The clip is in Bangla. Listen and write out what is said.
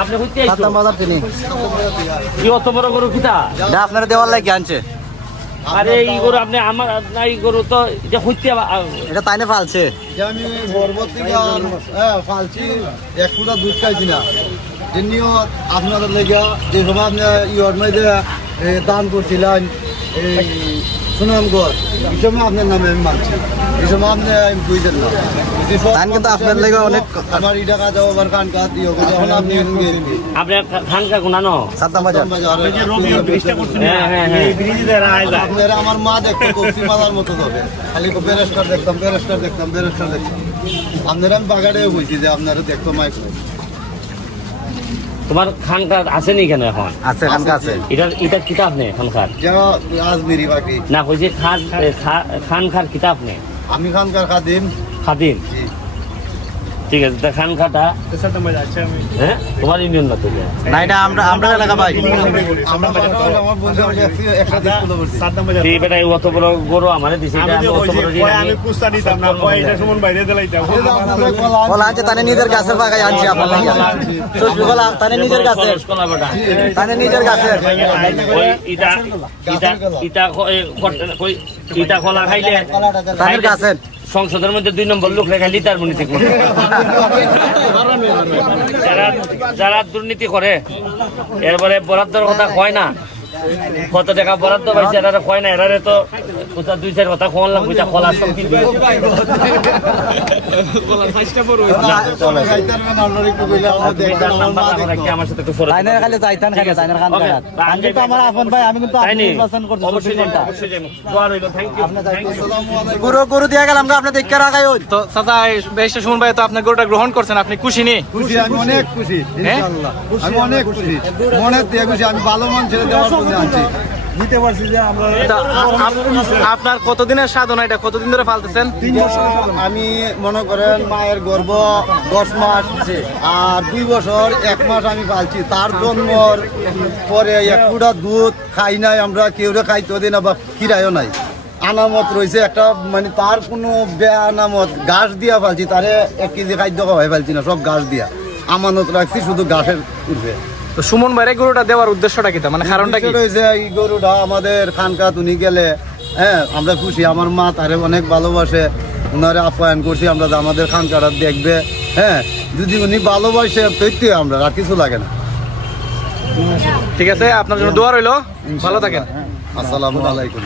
আপনি হইতে আইছো সাতটা বাজার তিনি কি অত বড় গরু কিতা এটা আপনারা দেওয়ার লাগে আনছে আরে এই গরু আপনি আমার না এই গরু তো যে হইতে এটা তাইনে ফালছে আমি পরবর্তী ফালছি এক ফুটা দুধ খাইছি না এমনিও আপনাদের লেগে যে সময় আপনি ইয়র মধ্যে দান করছিলেন এই সুনামগড় এই সময় আপনার নামে আমি মানছি এই সময় আপনি বুঝতেন না দান কিন্তু আপনার লেগে অনেক আমার ই টাকা যাবো আমার কান কাজ দিয়ে এখন আপনি আপনার খানকা গুনানো সাতটা বাজার আপনারা আমার মা দেখতো কফি মালার মতো হবে খালি বেরেস্টার দেখতাম আপনারা আমি বাগাড়ে বলছি যে আপনারা দেখতো মাইক তোমার খানকা আছে নি কেন এখন আছে খানকা আছে এটা কিতাব নেই খানকার আজমেরি বাকি না কইছে খানকার কিতাব নেই আমি খানকার খাদিম খাদিম ঠিক আছে তা খানকাটা হ্যাঁ তোমার ইউনিয়ন না তো না এটা আমরা এলাকা ভাই এই বেটা অত বড় গরু আমারে দিছে এটা অত বড় আমি কুস্তা দিতাম না এটা সুমন বাইরে দিলাইতাম বলা আছে তানে নিজের গাছের বাগায় আনছি আপনার লাগে বলা তানে নিজের গাছের তানে নিজের গাছের ইটা খোলা খাইলে তানের গাছের সংসদের মধ্যে 2 নম্বর লোক রেখা লিটার মনি থেকে যারা দুর্নীতি করে এরপরে বরাদ্দর কথা কয় না কত টাকা বরাদ্দ পাইছে এরা কয় না এরারে তো কোথা 2-4 কথা কোনলাম কইতা খোলার শক্তি দিয়ে আমার সাথে একটু ফরক তাইনের খালি যাইতান খালি তাইনের খান কাটা আমি কিন্তু আমার আপন ভাই আমি কিন্তু আপনি নির্বাচন করতে অবশ্যই দোয়া রইল থ্যাংক ইউ গরু দিয়ে গেলাম আপনি দেখে রাখাই ওই তো চাচা বেশ শুন ভাই তো আপনার গরুটা গ্রহণ করছেন আপনি খুশি নি খুশি আমি অনেক খুশি ইনশাআল্লাহ আমি অনেক খুশি মনে দিয়ে খুশি আমি ভালো মান ছেড়ে দেওয়ার জন্য আনছি বুঝতে পারছি যে আমরা আপনার কতদিনের সাধনা এটা কতদিন ধরে ফালতেছেন 3 বছর আমি মনে করেন মায়ের গর্ভ 10 মাস আর 2 বছর 1 মাস আমি পালছি তার জন্মর পরে এক ফুটা দুধ খাই নাই আমরা কেউ খাইতে দিই না বা কিরায়ও নাই আনামত রয়েছে একটা মানে তার কোনো বেআনামত ঘাস দিয়া পালছি তারে 1 কেজি খাদ্য খাওয়াই পালছি না সব ঘাস দিয়া আমানত রাখছি শুধু ঘাসের উঠবে তো সুমন ভাইরে গরুটা দেওয়ার উদ্দেশ্যটা কি মানে কারণটা কি রয়েছে এই গরুটা আমাদের খানকা তুনি গেলে হ্যাঁ আমরা খুশি আমার মা তারে অনেক ভালোবাসে ওনারে আপ্যায়ন করছি আমরা আমাদের খানকাটা দেখবে হ্যাঁ যদি উনি ভালোবাসে তৈরি আমরা আর কিছু লাগে না ঠিক আছে আপনার জন্য দোয়া রইলো ভালো থাকেন আসসালামু আলাইকুম